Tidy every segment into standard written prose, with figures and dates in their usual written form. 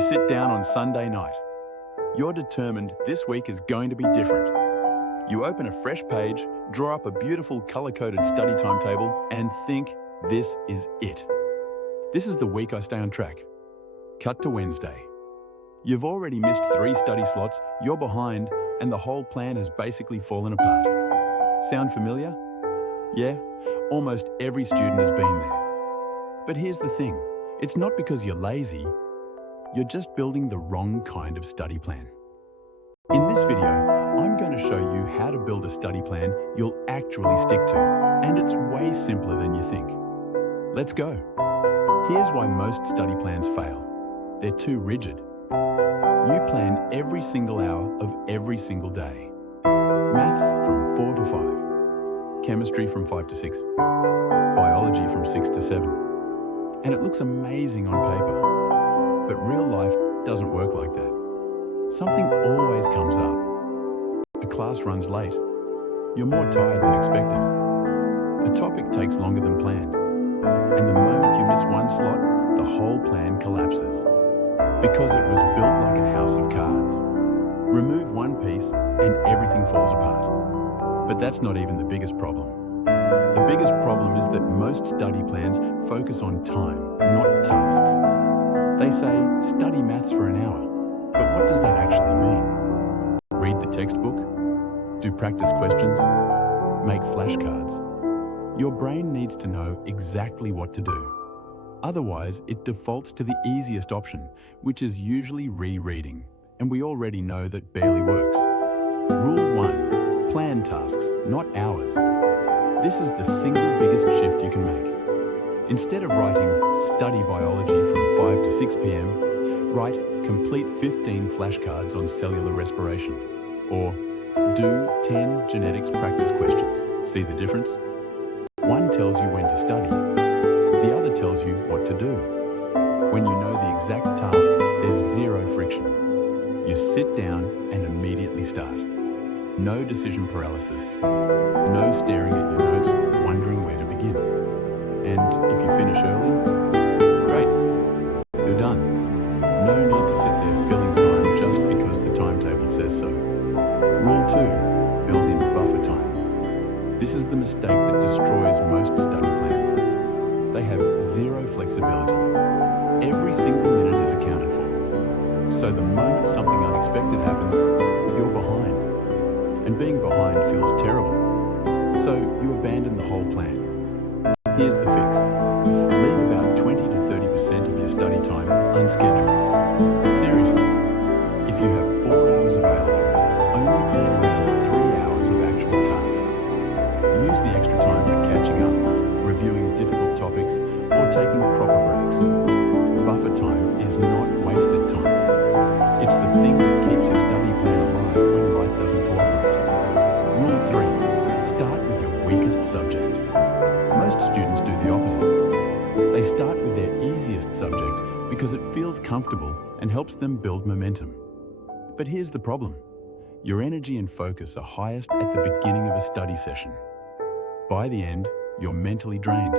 You sit down on Sunday night. You're determined this week is going to be different. You open a fresh page, draw up a beautiful color-coded study timetable, and think, this is it. This is the week I stay on track. Cut to Wednesday. You've already missed 3 study slots, you're behind, and the whole plan has basically fallen apart. Sound familiar? Yeah, almost every student has been there. But here's the thing, it's not because you're lazy, you're just building the wrong kind of study plan. In this video, I'm going to show you how to build a study plan you'll actually stick to, and it's way simpler than you think. Let's go. Here's why most study plans fail. They're too rigid. You plan every single hour of every single day. Maths from 4 to 5. Chemistry from 5 to 6. Biology from 6 to 7. And it looks amazing on paper. But real life doesn't work like that. Something always comes up. A class runs late. You're more tired than expected. A topic takes longer than planned. And the moment you miss one slot, the whole plan collapses. Because it was built like a house of cards. Remove one piece and everything falls apart. But that's not even the biggest problem. The biggest problem is that most study plans focus on time, not tasks. They say, study maths for an hour. But what does that actually mean? Read the textbook? Do practice questions? Make flashcards? Your brain needs to know exactly what to do. Otherwise, it defaults to the easiest option, which is usually rereading. And we already know that barely works. Rule 1. Plan tasks, not hours. This is the single biggest shift you can make. Instead of writing study biology from 5 to 6 p.m, write complete 15 flashcards on cellular respiration. Or do 10 genetics practice questions. See the difference? One tells you when to study. The other tells you what to do. When you know the exact task, there's zero friction. You sit down and immediately start. No decision paralysis. No staring at your notes, wondering where to begin. And if you finish early, great, you're done. No need to sit there filling time just because the timetable says so. Rule 2, build in buffer time. This is the mistake that destroys most study plans. They have zero flexibility. Every single minute is accounted for. So the moment something unexpected happens, you're behind. And being behind feels terrible. So you abandon the whole plan. Here's the fix. Leave about 20 to 30% of your study time unscheduled. Seriously, if you have 4 hours available, only plan around 3 hours of actual tasks. Use the extra time for catching up, reviewing difficult topics, or taking proper breaks. Buffer time is not wasted time. It's the thing that keeps your study plan alive when life doesn't cooperate. Rule 3. Start with your weakest subject. Most students do the opposite. They start with their easiest subject because it feels comfortable and helps them build momentum. But here's the problem. Your energy and focus are highest at the beginning of a study session. By the end, you're mentally drained.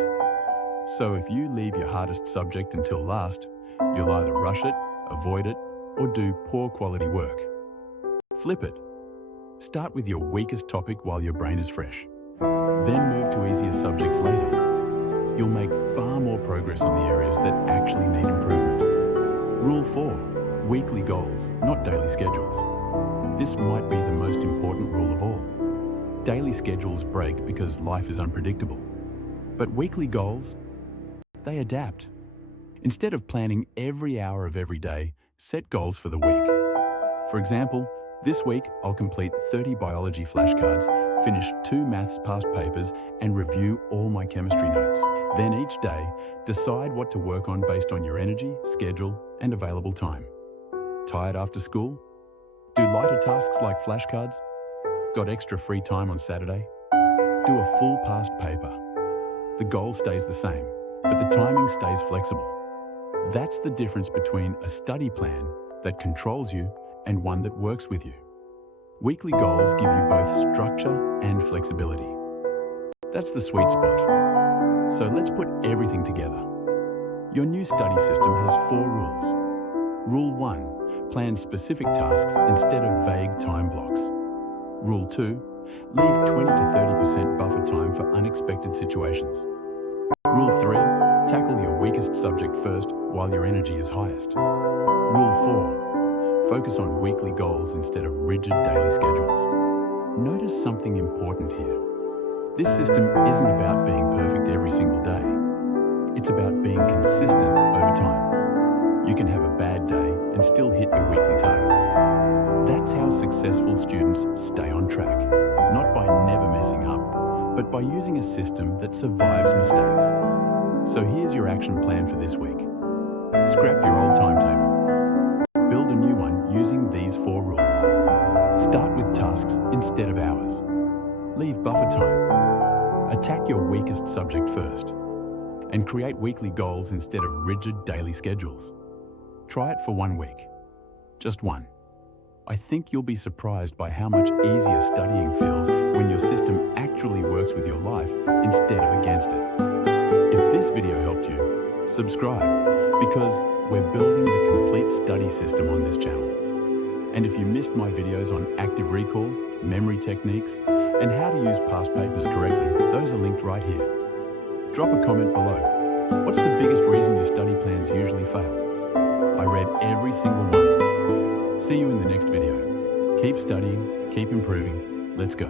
So if you leave your hardest subject until last, you'll either rush it, avoid it, or do poor quality work. Flip it. Start with your weakest topic while your brain is fresh. Then move to easier subjects later. You'll make far more progress on the areas that actually need improvement. Rule 4. Weekly goals, not daily schedules. This might be the most important rule of all. Daily schedules break because life is unpredictable. But weekly goals, they adapt. Instead of planning every hour of every day, set goals for the week. For example, this week I'll complete 30 biology flashcards, finish 2 maths past papers, and review all my chemistry notes. Then each day, decide what to work on based on your energy, schedule, and available time. Tired after school? Do lighter tasks like flashcards? Got extra free time on Saturday? Do a full past paper. The goal stays the same, but the timing stays flexible. That's the difference between a study plan that controls you and one that works with you. Weekly goals give you both structure and flexibility. That's the sweet spot. So let's put everything together. Your new study system has 4 rules. Rule 1. Plan specific tasks instead of vague time blocks. Rule 2. Leave 20 to 30% buffer time for unexpected situations. Rule 3. Tackle your weakest subject first while your energy is highest. Rule 4. Focus on weekly goals instead of rigid daily schedules. Notice something important here. This system isn't about being perfect every single day. It's about being consistent over time. You can have a bad day and still hit your weekly targets. That's how successful students stay on track, not by never messing up, but by using a system that survives mistakes. So here's your action plan for this week. Scrap your old timetable. Build a new one using these 4 rules. Start with tasks instead of hours. Leave buffer time. Attack your weakest subject first. And create weekly goals instead of rigid daily schedules. Try it for 1 week. Just one. I think you'll be surprised by how much easier studying feels when your system actually works with your life instead of against it. If this video helped you, subscribe, because we're building the complete study system on this channel. And if you missed my videos on active recall, memory techniques, and how to use past papers correctly, those are linked right here. Drop a comment below. What's the biggest reason your study plans usually fail? I read every single one. See you in the next video. Keep studying, keep improving. Let's go.